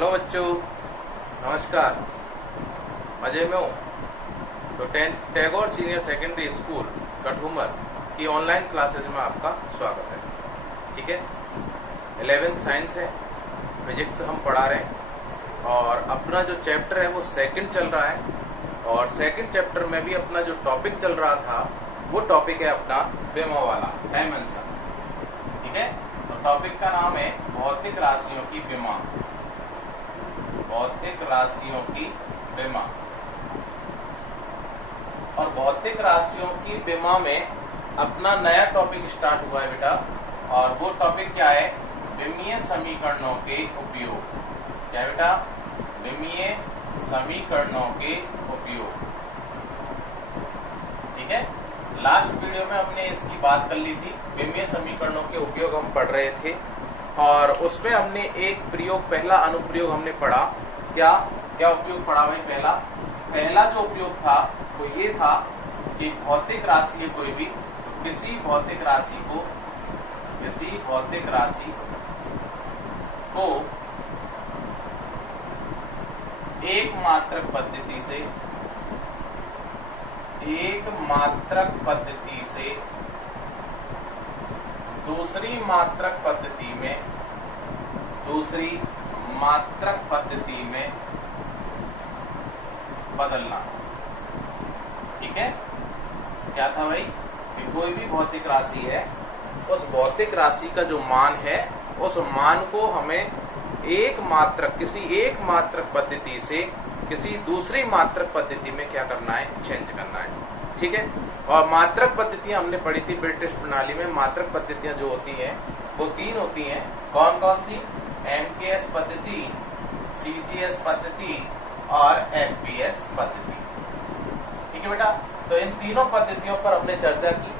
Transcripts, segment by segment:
Hello बच्चों, नमस्कार। मजे में हूँ। तो Tagore senior secondary school Kathumar की ऑनलाइन क्लासेज में आपका स्वागत है। ठीक है, 11th साइंस है, फिजिक्स हम पढ़ा रहे हैं और अपना जो चैप्टर है वो सेकंड चल रहा है। और सेकंड चैप्टर में भी अपना जो टॉपिक चल रहा था वो टॉपिक है अपना विमा वाला डायमेंशन। ठीक है, तो टॉपिक का नाम है भौतिक राशियों की विमा। भौतिक राशियों की विमा। और भौतिक राशियों की विमा में अपना नया टॉपिक स्टार्ट हुआ है बेटा, और वो टॉपिक क्या है? विमीय समीकरणों के उपयोग। क्या बेटा? विमीय समीकरणों के उपयोग। ठीक है, लास्ट वीडियो में हमने इसकी बात कर ली थी। विमीय समीकरणों के उपयोग हम पढ़ रहे थे और उसमें हमने एक प्रयोग, पहला अनुप्रयोग हमने पढ़ा। क्या क्या उपयोग पढ़ा भाई? पहला जो उपयोग था वो ये था कि भौतिक राशि है कोई भी, तो किसी भौतिक राशि को एक मात्रक पद्धति से दूसरी मात्रक पद्धति में बदलना। ठीक है, क्या था भाई? कि कोई भी भौतिक राशि है, उस भौतिक राशि का जो मान है उस मान को हमें किसी एक मात्रक पद्धति से किसी दूसरी मात्रक पद्धति में क्या करना है? चेंज करना है। ठीक है, और मात्रक पद्धतियां हमने पढ़ी थी ब्रिटिश प्रणाली में। मात्रक पद्धतियां जो होती हैं वो 3 होती हैं। कौन कौन सी? एमकेएस पद्धति, सीजीएस पद्धति और एफपीएस पद्धति। ठीक है बेटा, तो इन तीनों पद्धतियों पर हमने चर्चा की।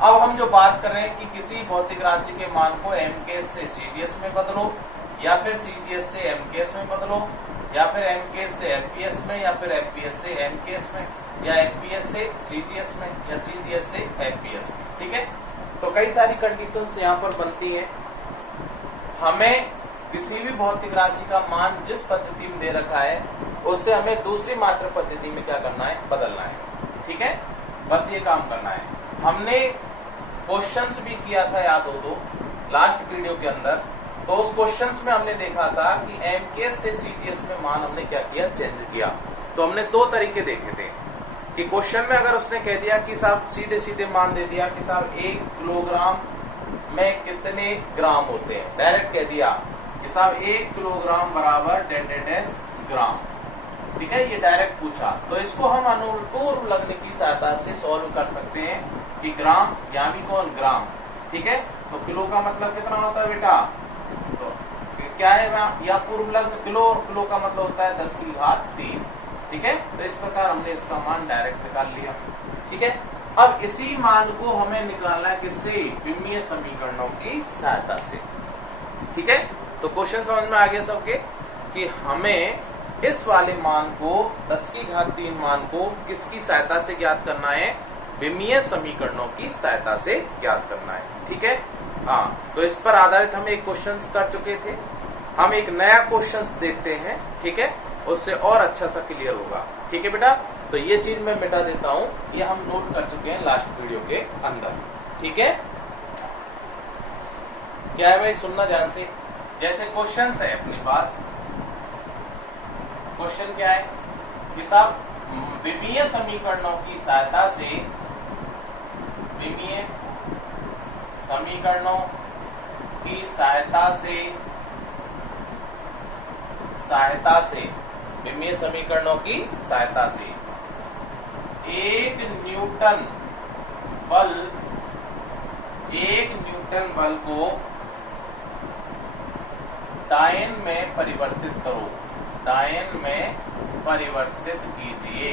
अब हम जो बात कर रहे हैं कि किसी भौतिक राशि के मान को एमकेएस से सीजीएस में बदलो, या फिर सीजीएस से एमकेएस में बदलो, या फिर एमकेएस से एफपीएस में, या फिर एफपीएस से एमकेएस में, या एफपीएस से सीजीएस में, या सीजीएस से एफपीएस में। ठीक है, तो कई सारी कंडीशंस यहाँ पर बनती हैं। हमें किसी भी भौतिक राशि का मान जिस पद्धति में दे रखा है उससे हमें दूसरी मात्रक पद्धति में क्या करना है? बदलना है। ठीक है, बस ये काम करना है। हमने क्वेश्चंस भी किया था, याद हो तो, लास्ट वीडियो के अंदर। तो उस क्वेश्चंस में हमने देखा था कि एमकेएस से सीजीएस में मान हमने क्या किया? चेंज किया। तो हमने 2 तरीके देखे थे कि क्वेश्चन में अगर उसने कह दिया कि साहब सीधे सीधे मान दे दिया कि साहब 1 किलोग्राम में कितने ग्राम होते हैं, डायरेक्ट कह दिया कि साहब 1 किलोग्राम बराबर डेडेडेस ग्राम। ठीक है, ये डायरेक्ट पूछा, तो इसको हम अनुपूर्व लगने की सहायता से सॉल्व कर सकते हैं कि ग्राम, यहाँ भी कौन? ग्राम। ठीक है, तो किलो का मतलब कितना होता है बेटा? तो क्या है या पूर्व लग्न किलो, और किलो का मतलब होता है 10 की घात 3। ठीक है, तो इस प्रकार हमने इसका मान डायरेक्ट निकाल लिया। ठीक है, अब इसी मान को हमें निकालना है किससे? विमीय समीकरणों की सहायता से। ठीक है, तो क्वेश्चन समझ में आ गया सबके कि हमें इस वाले मान को 10 की घात 3 मान को किसकी सहायता से ज्ञात करना है? विमीय समीकरणों की सहायता से ज्ञात करना है। ठीक है, हाँ, तो इस पर आधारित हम एक क्वेश्चन कर चुके थे। हम एक नया क्वेश्चन देखते हैं। ठीक है, उससे और अच्छा सा क्लियर होगा। ठीक है बेटा, तो ये चीज मैं मिटा देता हूं, ये हम नोट कर चुके हैं लास्ट वीडियो के अंदर। ठीक है, क्या है भाई? सुनना ध्यान से। जैसे क्वेश्चन है अपने पास, क्वेश्चन क्या है कि साहब विमीय समीकरणों की सहायता से विमीय समीकरणों की सहायता से विमीय समीकरणों की सहायता से 1 न्यूटन बल को डायन में परिवर्तित करो। डायन में परिवर्तित कीजिए।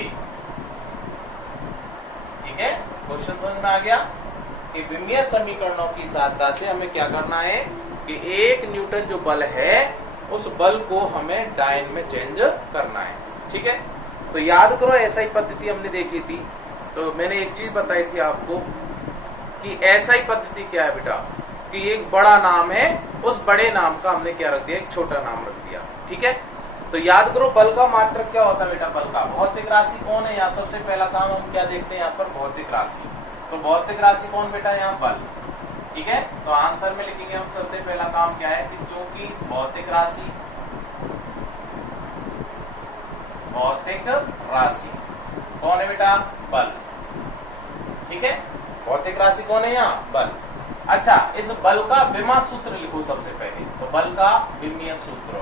ठीक है, क्वेश्चन समझ में आ गया कि विमीय समीकरणों की सहायता से हमें क्या करना है कि 1 न्यूटन जो बल है उस बल को हमें डायन में चेंज करना है। ठीक है, तो याद करो एसआई पद्धति हमने देखी थी। तो मैंने एक चीज बताई थी आपको कि एसआई पद्धति क्या है बेटा? कि एक बड़ा नाम है, उस बड़े नाम का हमने क्या रख दिया? एक छोटा नाम रख दिया। ठीक है, तो याद करो बल का मात्रक क्या होता है बेटा, बल का भौतिक राशि कौन है, यहाँ सबसे पहला काम हम क्या देखते हैं यहाँ पर, भौतिक राशि। तो भौतिक राशि कौन बेटा, यहाँ बल। ठीक है, तो आंसर में लिखेंगे हम सबसे पहला काम क्या है कि चूंकि भौतिक राशि कौन है बेटा, बल। ठीक है, भौतिक राशि कौन है यहाँ, बल। अच्छा, इस बल का विमा सूत्र लिखो सबसे पहले। तो बल का विमीय सूत्र,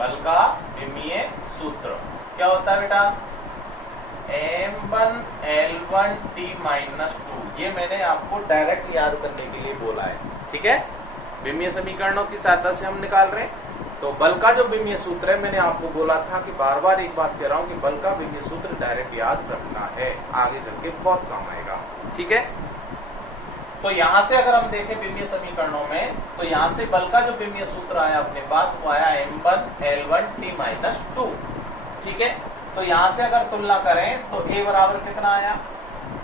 बल का विमीय सूत्र क्या होता है बेटा, m1L1T-2। ये मैंने आपको डायरेक्ट याद करने के लिए बोला है। ठीक है, विमीय समीकरणों की सहायता से हम निकाल रहे हैं। तो बल का जो विमीय सूत्र है, मैंने आपको बोला था कि बार बार एक बात कह रहा हूं कि बल का विमीय सूत्र डायरेक्ट याद रखना है, आगे चल के बहुत काम आएगा। ठीक है, तो यहां से अगर हम देखें विमीय समीकरणों में, तो यहां से बल का जो विमीय सूत्र आया अपने पास वो आया m1L1T-2। ठीक है, तो यहां से अगर तुलना करें तो a बराबर कितना आया,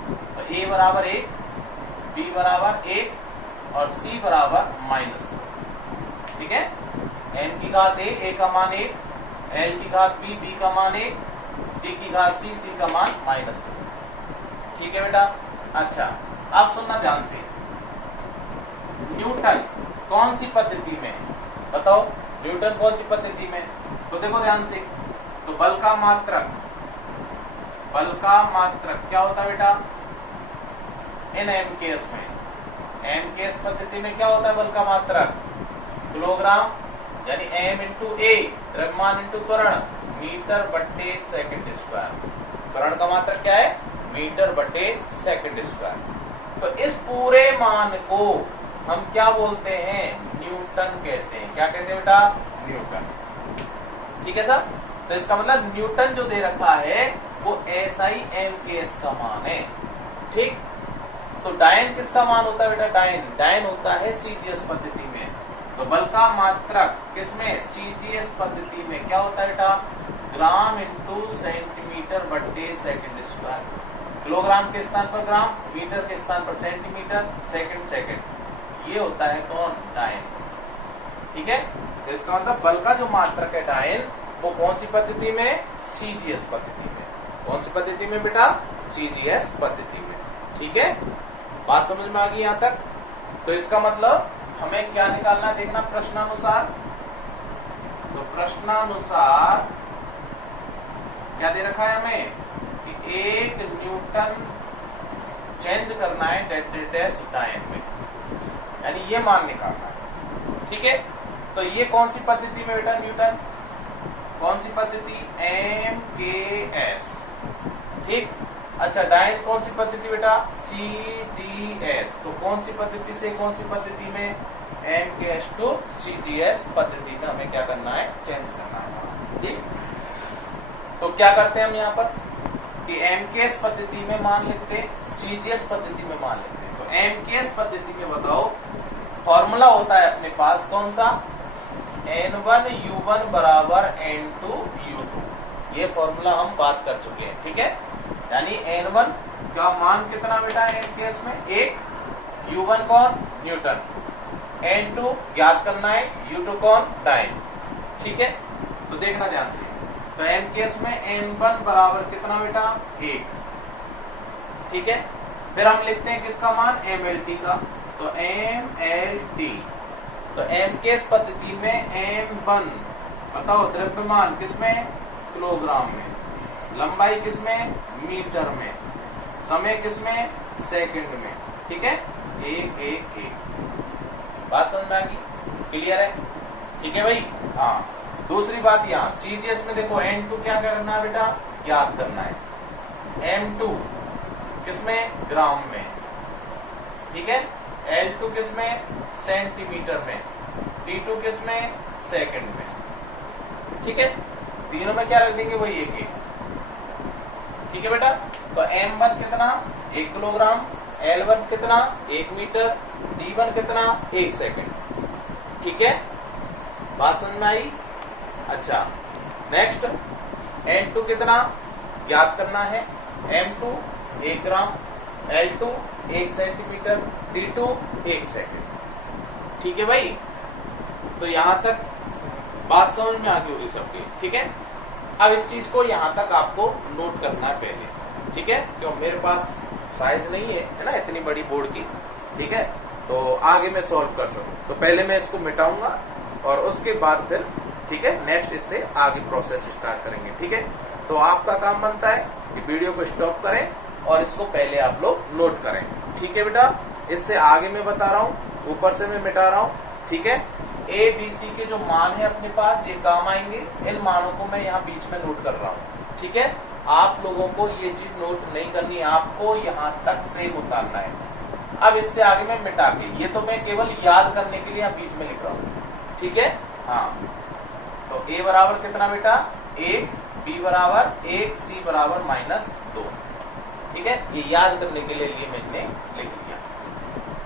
तो a बराबर 1, b बराबर 1 और c बराबर -2। ठीक है, m की घात a का मान 1, l की घात b, b का मान 1, d की घात c, c का मान -2। ठीक है बेटा। अच्छा, आप सुनना ध्यान से, न्यूटन कौन सी पद्धति में, बताओ न्यूटन कौन सी पद्धति में, तो देखो ध्यान से, तो बल का मात्रक क्या होता है बेटा, इन एमकेएस में, एमकेएस पद्धति में क्या होता है बल का मात्रक, किलोग्राम, यानी m इंटू ए, द्रव्यमान इंटू त्वरण, मीटर बट्टे सेकंड स्क्वायर। त्वरण का मात्रक क्या है, मीटर बट्टे सेकंड स्क्वायर। तो इस पूरे मान को हम क्या बोलते हैं, न्यूटन कहते हैं। क्या कहते हैं बेटा, न्यूटन। ठीक है सर, तो इसका मतलब न्यूटन जो दे रखा है वो SI MKS का मान है। ठीक, तो डायन किसका मान होता है बेटा, डायन होता है सीजीएस पद्धति में। तो बल का मात्रक किसमें, सीजीएस पद्धति में क्या होता है बेटा, ग्राम इंटू सेंटीमीटर बट्टे सेकंड स्क्वायर। किलोग्राम के स्थान पर ग्राम, मीटर के स्थान पर सेंटीमीटर, सेकंड, ये होता है कौन, डायन। ठीक है, तो इसका मतलब बल का जो मात्रक है डायन, वो कौन सी पद्धति में, सीजीएस पद्धति में। कौन सी पद्धति में बेटा, सीजीएस पद्धति में। ठीक है, बात समझ में आ गई यहां तक। तो इसका मतलब हमें क्या निकालना है, देखना प्रश्नानुसार। तो प्रश्नानुसार क्या दे रखा है हमें कि 1 न्यूटन चेंज करना है डेल्टा डायन में, यानी ये मान निकालना है। ठीक है, तो ये कौन सी पद्धति में बेटा, न्यूटन कौन सी पद्धति, MKS। ठीक, अच्छा डायन कौन सी पद्धति बेटा, CGS। तो कौन सी पद्धति से कौन सी पद्धति में, MKS टू CGS पद्धति में हमें क्या करना है, चेंज करना है। ठीक, तो क्या करते हैं हम यहाँ पर कि MKS पद्धति में मान लिखते, CGS पद्धति में मान लिखते। तो MKS पद्धति में बताओ, फॉर्मूला होता है अपने पास कौन सा, N1U1 बराबर N2U2। ये फॉर्मूला हम बात कर चुके हैं। ठीक है, यानी N1 का मान कितना बेटा MKS में, 1, U1 कौन, न्यूटन, N2 ज्ञात करना है, U2 कौन, डायन। ठीक है, तो देखना ध्यान से, तो MKS में N1 बराबर कितना बेटा, 1। ठीक है, फिर हम लिखते हैं किसका मान, MLT का। तो MLT, तो MKS पद्धति में M1 बताओ द्रव्यमान किसमें, किलोग्राम में, लंबाई किसमें, मीटर में, समय किसमें, सेकंड में। ठीक है, 1 1 1। बात समझ में आ गई, क्लियर है। ठीक है भाई। हाँ, दूसरी बात यहाँ सीजीएस में देखो, N2 क्या करना है बेटा, ज्ञात करना है। M2 किसमें, ग्राम में। ठीक है, L2 किसमें, सेंटीमीटर में, T2 किसमें, सेकंड में। ठीक है, तीनों में क्या रख देंगे, वही 1 1। ठीक है बेटा, तो M1 कितना, 1 किलोग्राम, L1 कितना, 1 मीटर, T1 कितना, 1 सेकंड। ठीक है, बात समझ में आई। अच्छा, नेक्स्ट N2 कितना ज्ञात करना है, M2 1 ग्राम, L2 1 सेंटीमीटर, T2 1 सेकंड। ठीक है भाई, तो यहां तक बात समझ में आ गई होगी सबकी, ठीक है। अब इस चीज को यहाँ तक आपको नोट करना है पहले, ठीक है, क्यों मेरे पास साइज नहीं है ना इतनी बड़ी बोर्ड की, ठीक है, तो आगे मैं सॉल्व कर सकूं। तो पहले मैं इसको मिटाऊंगा और उसके बाद फिर, ठीक है, नेक्स्ट इससे आगे प्रोसेस स्टार्ट करेंगे, ठीक है। तो आपका काम बनता है कि वीडियो को स्टॉप करें और इसको पहले आप लोग नोट करें, ठीक है बेटा। इससे आगे मैं बता रहा हूँ, ऊपर से मैं मिटा रहा हूँ, ठीक है। ए बी सी के जो मान है अपने पास ये काम आएंगे, इन मानों को मैं यहाँ बीच में नोट कर रहा हूँ, ठीक है। आप लोगों को ये चीज नोट नहीं करनी है, आपको यहाँ तक सेम उतारना है। अब इससे आगे मैं मिटा के, ये तो मैं केवल याद करने के लिए यहाँ बीच में लिख रहा हूँ, ठीक है। हाँ, तो ए बराबर कितना बेटा 1, बी बराबर 1, सी बराबर -2, ठीक है। ये याद करने के लिए मैंने लिख दिया,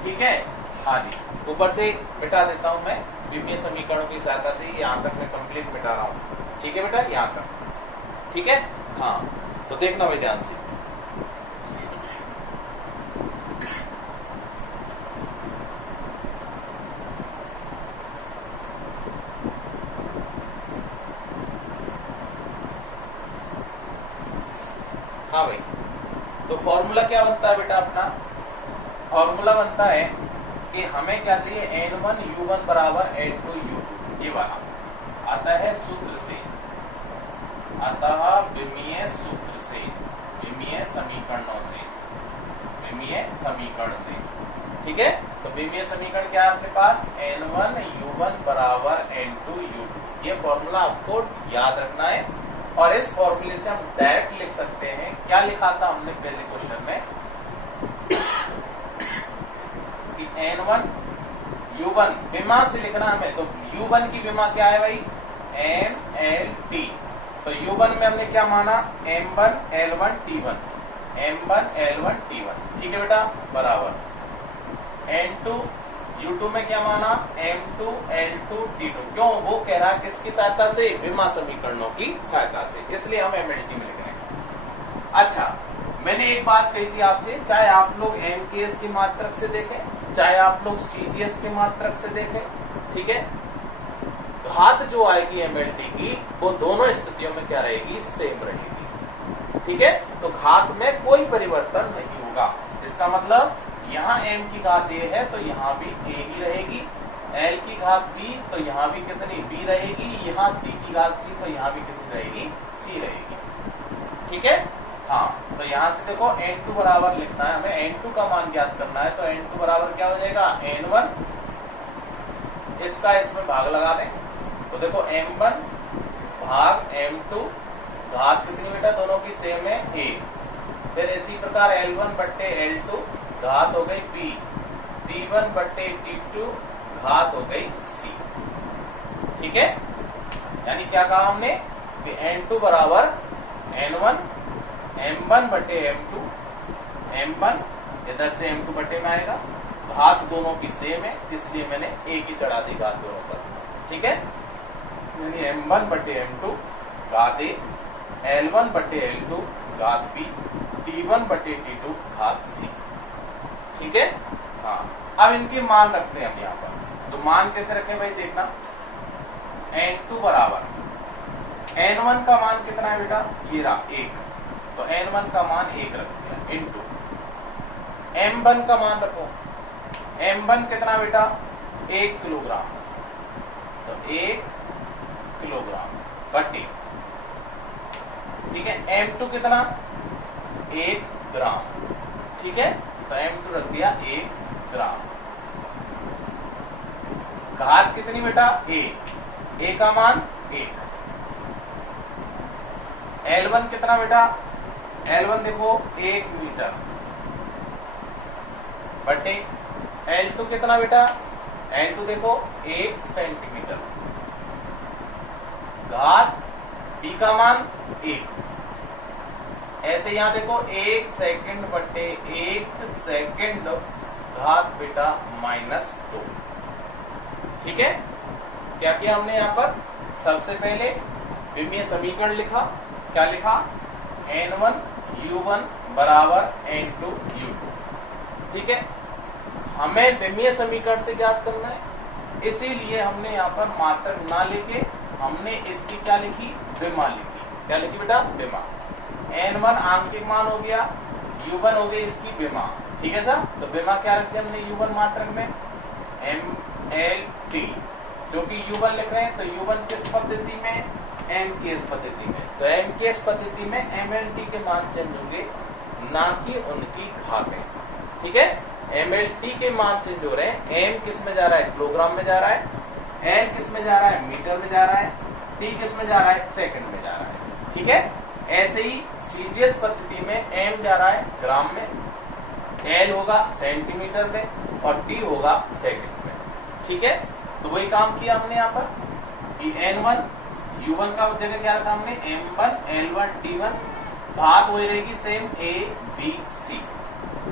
ठीक है। हाँ जी, ऊपर से मिटा देता हूं मैं विमीय समीकरणों की सहायता से। यहाँ तक मैं कंप्लीट मिटा रहा हूँ, ठीक है बेटा, यहाँ तक, ठीक है। हाँ, तो देखना भाई ध्यान से। हाँ भाई, तो फॉर्मूला क्या बनता है बेटा अपना? फॉर्मूला बनता है कि हमें क्या चाहिए, n1 u1 बराबर n2 u2, ये वाला आता है सूत्र से, अतः विमीय सूत्र से, विमीय समीकरणों से, विमीय समीकरण से, ठीक है। तो विमीय समीकरण क्या है अपने पास, n1 u1 बराबर n2 u2, ये फॉर्मूला आपको याद रखना है। और इस फॉर्मूले से हम डायरेक्ट लिख सकते हैं, क्या लिखा था हमने पहले क्वेश्चन में कि n1 u1 विमा से लिखना हमें, तो u1 की विमा क्या है भाई, mlt। तो u1 में हमने क्या माना, m1 l1 t1, m1 l1 t1, ठीक है बेटा, बराबर n2 u2 में क्या माना, m2 l2 t2। क्यों, वो कह रहा है किसकी सहायता से, विमा समीकरणों की सहायता से, इसलिए हम mlt में लिख रहे हैं। अच्छा, मैंने एक बात कही थी आपसे, चाहे आप लोग mks की मात्रक से देखें, चाहे आप लोग cgs की मात्रक से देखें, ठीक है, घात जो आएगी mlt की वो दोनों स्थितियों में क्या रहेगी, सेम रहेगी, ठीक है। तो घात में कोई परिवर्तन नहीं होगा। इसका मतलब यहाँ m की घात a है तो यहाँ भी a ही रहेगी, l की घात b तो यहाँ भी कितनी b रहेगी, यहाँ b की घात c तो यहाँ भी कितनी रहेगी, c रहेगी, ठीक है। हाँ, तो यहाँ से देखो n2 बराबर लिखना है हमें, n2 का मान ज्ञात करना है, तो n2 बराबर क्या हो जाएगा, n1, इसका इसमें भाग लगा दें, तो देखो m1 भाग m2, घात कितनी बेटा, दोनों की सेम है a। फिर इसी प्रकार l1 बट्टे l2, घात हो गई b, t1 बट्टे t2, घात हो गई c, ठीक है। यानी क्या कहा हमने कि n2 बराबर n1 m1 बट्टे m2, m1 इधर से m2 बट्टे में आएगा, घात दोनों की सेम है इसलिए मैंने a की चढ़ा दी घात दोनों पर, ठीक है। यानी m1 बट्टे m2 घात a, l1 बट्टे l2 घात b, t1 बट्टे t2 घात c, ठीक है। हाँ, अब इनके मान रखते हैं हम यहाँ पर, तो मान कैसे रखें भाई, देखना n2 बराबर n1 का मान कितना है बेटा, ये रहा 1, तो n1 का मान 1 रख दिया, इनटू m1 का मान रखो, m1 कितना बेटा 1 किलोग्राम, तो 1 किलोग्राम बटे, ठीक है, m2 कितना 1 ग्राम, ठीक है, तो m2 रख दिया 1 ग्राम। घात कितनी बेटा a का मान 1, l1 कितना बेटा, l1 देखो 1 मीटर बटे l2 कितना बेटा, l2 देखो 1 सेंटीमीटर, घात b का मान 1, ऐसे यहां देखो 1 सेकंड बटे 1 सेकंड, घात बेटा -2, ठीक है। क्या किया हमने यहाँ पर, सबसे पहले विमीय समीकरण लिखा, क्या लिखा, n1 u1 बराबर n2 u2, ठीक है। हमें विमीय समीकरण से ज्ञात करना है, इसीलिए हमने यहाँ पर मात्रक ना लेके हमने इसकी क्या लिखी, विमा लिखी। क्या लिखी बेटा, विमा। n1 आंकिक मान हो गया, u1 हो गई इसकी विमा। ठीक है सर, तो विमा क्या रख दिया हमने u1 मात्रक में, mlt। क्योंकि u1 लिख रहे हैं तो u1 किस पद्धति में, m की इस पद्धति में, तो m की इस पद्धति में mlt के मान चेंज होंगे, ना कि उनकी घातें। ठीक है, mlt के मान चेंज हो रहे हैं। m किस में जा रहा है, किलोग्राम में जा रहा है, n किस में जा रहा है, मीटर में जा रहा है, t किस में जा रहा है, सेकंड में जा रहा है। ठीक है, ऐसे ही सीजीएस पद्धति में m जा रहा है ग्राम में, l होगा सेंटीमीटर में और t होगा सेकंड में। ठीक है, तो वही काम किया हमने यहाँ पर कि n1 u1 का जगह क्या रखा हमने, m1 l1 t1, घात वही रहेगी सेम a b c।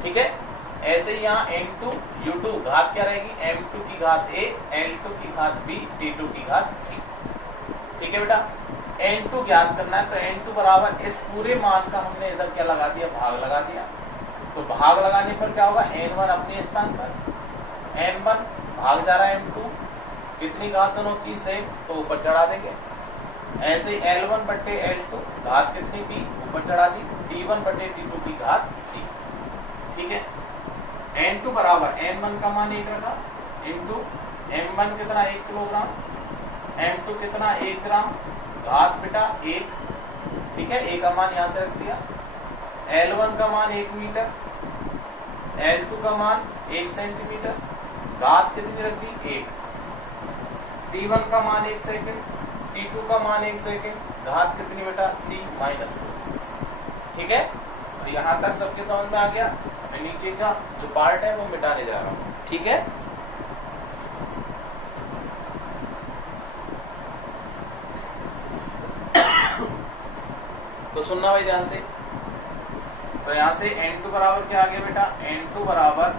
ठीक है, ऐसे ही यहाँ n2 u2 घात क्या रहेगी, m2 की घात a, l2 की घात b, t2 की घात c। ठीक है बेटा, n2 ज्ञात करना है, तो n2 बराबर इस पूरे मान का हमने इधर क्या लगा दिया, भाग लगा दिया। तो भाग लगाने पर क्या होगा, n1 अपने स्थान पर, n1 भाग जा रहा है m2, कितनी घात दोनों की सेम, तो ऊपर चढ़ा देंगे। ऐसे ही L1 बट्टे L2 घात कितनी b, ऊपर चढ़ा दी, t1 बट्टे t2 की घात c। ठीक है, n2 बराबर n1 का मान 1 रखा, इंटू m1 कितना 1 किलोग्राम, m2 कितना 1 ग्राम, घात बेटा 1। ठीक है, a का मान यहां से रख दिया, L1 का मान 1 मीटर, L2 का मान 1 सेंटीमीटर, घात कितनी रख दी 1, t1 का मान 1 सेकंड, t2 का मान 1 सेकंड, घात कितनी बेटा c -2। ठीक है, तो यहां तक सबके समझ में आ गया। मैं नीचे का जो पार्ट है वो मिटाने जा रहा हूं। ठीक है, तो सुनना भाई ध्यान से। तो यहां से n2 बराबर क्या आ गया बेटा, n2 बराबर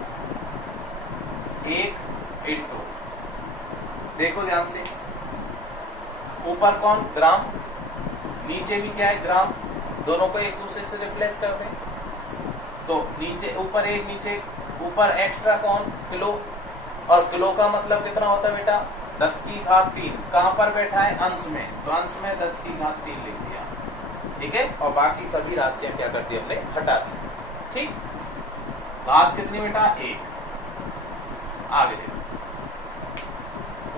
1 इंटू, देखो ध्यान से, ऊपर कौन ग्राम, नीचे भी क्या है ग्राम, दोनों को एक दूसरे से रिप्लेस कर दें। तो नीचे ऊपर 1, नीचे ऊपर एक्स्ट्रा कौन, किलो, और किलो का मतलब कितना होता है बेटा, 10 की घात 3। कहां पर बैठा है, अंश में, तो अंश में 10 की घात 3 लिख दिया। ठीक है, और बाकी सभी राशियां क्या कर दी हमने, हटा दी। ठीक, घात कितनी बेटा 1। आगे देखो,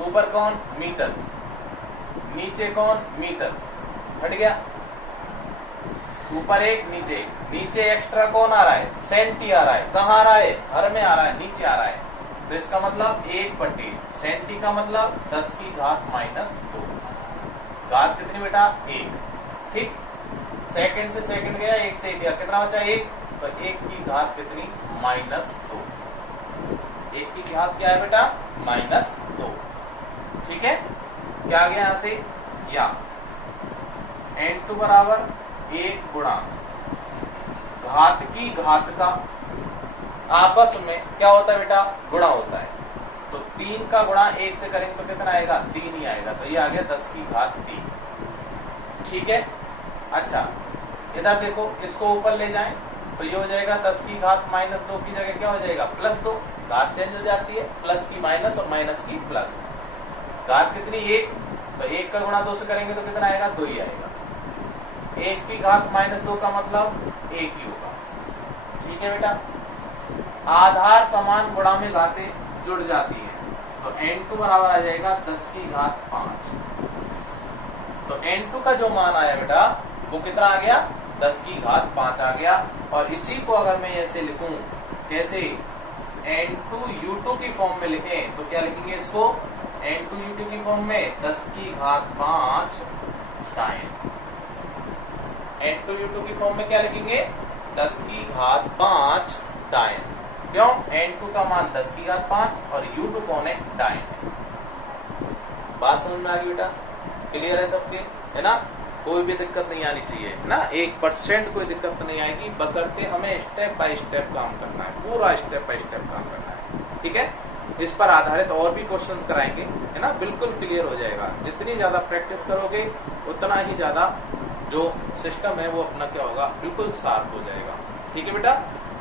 ऊपर कौन मीटर, नीचे कौन मीटर, हट गया, ऊपर 1 नीचे 1, नीचे एक्स्ट्रा कौन आ रहा है, सेंटी आ रहा है, कहाँ आ रहा है, हर में आ रहा है, नीचे आ रहा है, तो इसका मतलब 1 बटे सेंटी का मतलब 10 की घात -2, घात कितनी बेटा 1। ठीक, सेकंड से सेकंड गया, 1 से 1 गया, कितना बचा 1, तो 1 की घात कितनी -2, 1 की घात क्या है बेटा -2। ठीक है, क्या आ गया यहां से, या n2 बराबर 1 गुणा घात की घात का, आपस में क्या होता है बेटा, गुणा होता है, तो 3 का गुणा 1 से करेंगे तो कितना आएगा, 3 ही आएगा, तो ये आ गया 10 की घात 3। ठीक है, अच्छा इधर देखो, इसको ऊपर ले जाएं तो ये हो जाएगा 10 की घात -2 की जगह क्या हो जाएगा, +2, घात चेंज हो जाती है, प्लस की माइनस और माइनस की प्लस, घात कितनी 1, तो 1 का गुणा 2 से करेंगे तो कितना आएगा, 2 ही आएगा, 1 की घात -2 का मतलब 1 ही होगा। ठीक है बेटा, आधार समान गुणा में घातें जुड़ जाती है, तो n2 बराबर आ जाएगा 10 की घात 5। तो n2 का जो मान आया बेटा वो कितना आ गया, 10 की घात 5 आ गया। और इसी को अगर मैं ऐसे लिखूं, कैसे, n2u2 की फॉर्म में लिखें तो क्या लिखेंगे इसको, n2u2 की फॉर्म में 10 की घात 5 टाइम, n2u2 की फॉर्म में क्या लिखेंगे, 10 की घात 5 टाइम। क्यों, n2 का मान 10 की घात 5 और u2 कौन है, टाइम है। बात समझ में आ गई बेटा, क्लियर है सबके, है ना, कोई भी दिक्कत नहीं आनी चाहिए, है ना, 1% कोई दिक्कत नहीं आएगी, बशर्ते हमें स्टेप बाय स्टेप काम करना है, पूरा स्टेप बाय स्टेप काम करना है। ठीक है, इस पर आधारित और भी क्वेश्चंस कराएंगे, है ना, बिल्कुल क्लियर हो जाएगा। जितनी ज्यादा प्रैक्टिस करोगे उतना ही ज्यादा जो सिस्टम है वो अपना क्या होगा, बिल्कुल शार्प हो जाएगा। ठीक है बेटा,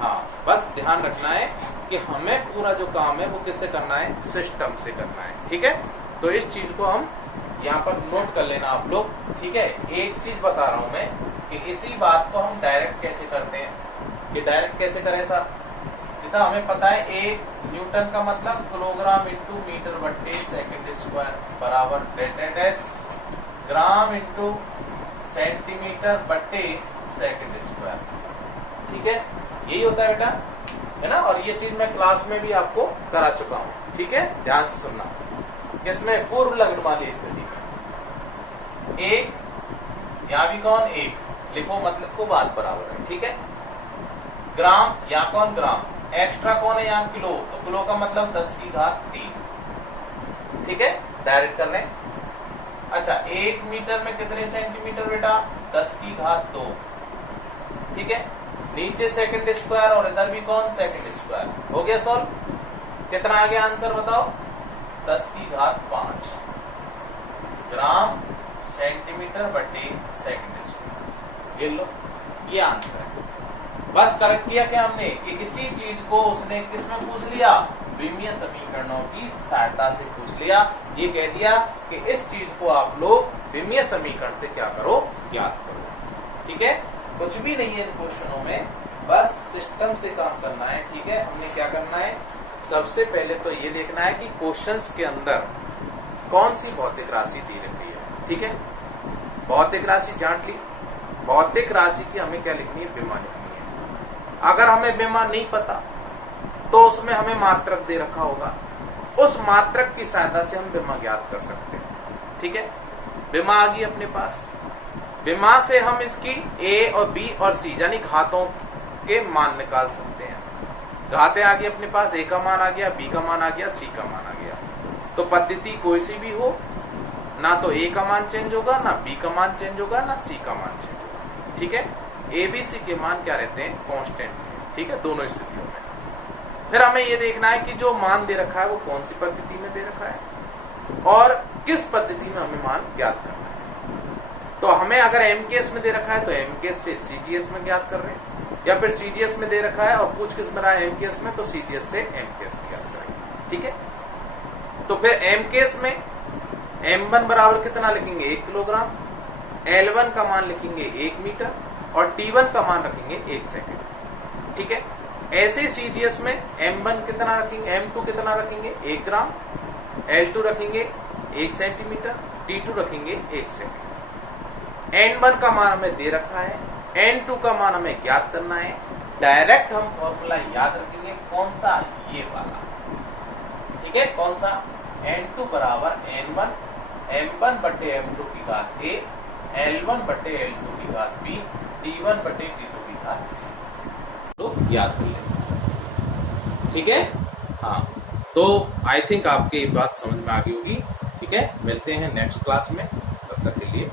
हाँ, बस ध्यान रखना है कि हमें पूरा जो काम है वो किससे करना है, सिस्टम से करना है। ठीक है, तो इस चीज को हम यहाँ पर नोट कर लेना आप लोग, ठीक है। एक चीज बता रहा हूं मैं कि इसी बात को हम डायरेक्ट कैसे करते हैं। कि डायरेक्ट कैसे करें सर, जैसा हमें पता है 1 न्यूटन का मतलब किलोग्राम इंटू मीटर बट्टे सेकंड स्क्वायर बराबर delta dash gram into centimetre बट्टे सेकंड स्क्वायर, ठीक है। यही होता है बेटा, है ना। और ये चीज मैं क्लास में भी आपको करा चुका हूं, ठीक है। ध्यान से सुनना, किसमें, पूर्व लग्न वाली स्थिति में। एक, यहां भी कौन, एक लिखो, मतलब को बात बराबर है, ठीक है। ग्राम, यहाँ कौन ग्राम, एक्स्ट्रा कौन है यहाँ किलो, तो किलो का मतलब 10 की घात 3, ठीक है। डायरेक्ट कर लें। अच्छा, 1 मीटर में कितने सेंटीमीटर बेटा, 10 की घात 2, ठीक है। नीचे सेकंड स्क्वायर और इधर भी कौन, सेकंड स्क्वायर। हो गया सॉल्व। कितना आ गया आंसर बताओ, 10 की घात 5 ग्राम सेंटीमीटर बटे सेकंड स्क्वायर। ये लो, ये आंसर है। बस करेक्ट किया क्या हमने कि इसी चीज को उसने किसमें पूछ लिया, विमीय समीकरणों की सहायता से पूछ लिया। ये कह दिया कि इस चीज को आप लोग विमीय समीकरण से क्या करो, ज्ञात करो, ठीक है। कुछ भी नहीं है इन क्वेश्चनों में, बस सिस्टम से काम करना है, ठीक है। हमने क्या करना है, सबसे पहले तो ये देखना है कि क्वेश्चंस के अंदर कौन सी भौतिक राशि दी रखी है, ठीक है। भौतिक राशि जान ली, भौतिक राशि की हमें क्या लिखनी है, विमा लिखनी है। अगर हमें विमा नहीं पता तो उसमें हमें मात्रक दे रखा होगा, उस मात्रक की सहायता से हम विमा ज्ञात कर सकते हैं, ठीक है। विमा आ गई अपने पास, विमा से हम इसकी ए और बी और सी यानी घातों के मान निकाल सकते हैं। घातें आ गई अपने पास, ए का मान आ गया, बी का मान आ गया, सी का मान आ गया। तो पद्धति कोई सी भी हो, ना तो ए का मान चेंज होगा, ना बी का मान चेंज होगा, ना सी का मान चेंज होगा, ठीक है। ए बी सी के मान क्या रहते हैं, कांस्टेंट, ठीक है, दोनों स्थितियों में। फिर हमें ये देखना है कि जो मान दे रखा है वो कौन सी पद्धति में दे रखा है और किस पद्धति में हमें मान ज्ञात करना है। तो हमें अगर एमकेएस में दे रखा है तो एमकेएस से सीजीएस में ज्ञात कर रहे हैं, या फिर सीजीएस में दे रखा है और पूछ किस में रहा है एमकेएस में, तो सीजीएस से एमकेएस में ज्ञात करेंगे, ठीक है। तो फिर एमकेएस में M1 बराबर कितना लिखेंगे, 1 किलोग्राम, L1 का मान लिखेंगे 1 मीटर और T1 का मान रखेंगे 1 सेकेंड, ठीक है। ऐसे सीजीएस में M1 कितना रखेंगे, M2 कितना रखेंगे, 1 ग्राम, L2 रखेंगे 1 सेंटीमीटर, T2 रखेंगे 1 सेकेंड। N1 का मान हमें दे रखा है, N2 का मान हमें ज्ञात करना है। डायरेक्ट हम फॉर्मूला याद रखेंगे, कौन सा, ये वाला, ठीक है। कौन सा, N2 बराबर N1 M1 बटे M2 की घात A, L1 बटे L2 की घात B, T1 बटे T2 की घात C। तो याद कर लेंगे, ठीक है। हाँ, तो आई थिंक आपकी बात समझ में आ गई होगी, ठीक है। मिलते हैं नेक्स्ट क्लास में, तब तक के लिए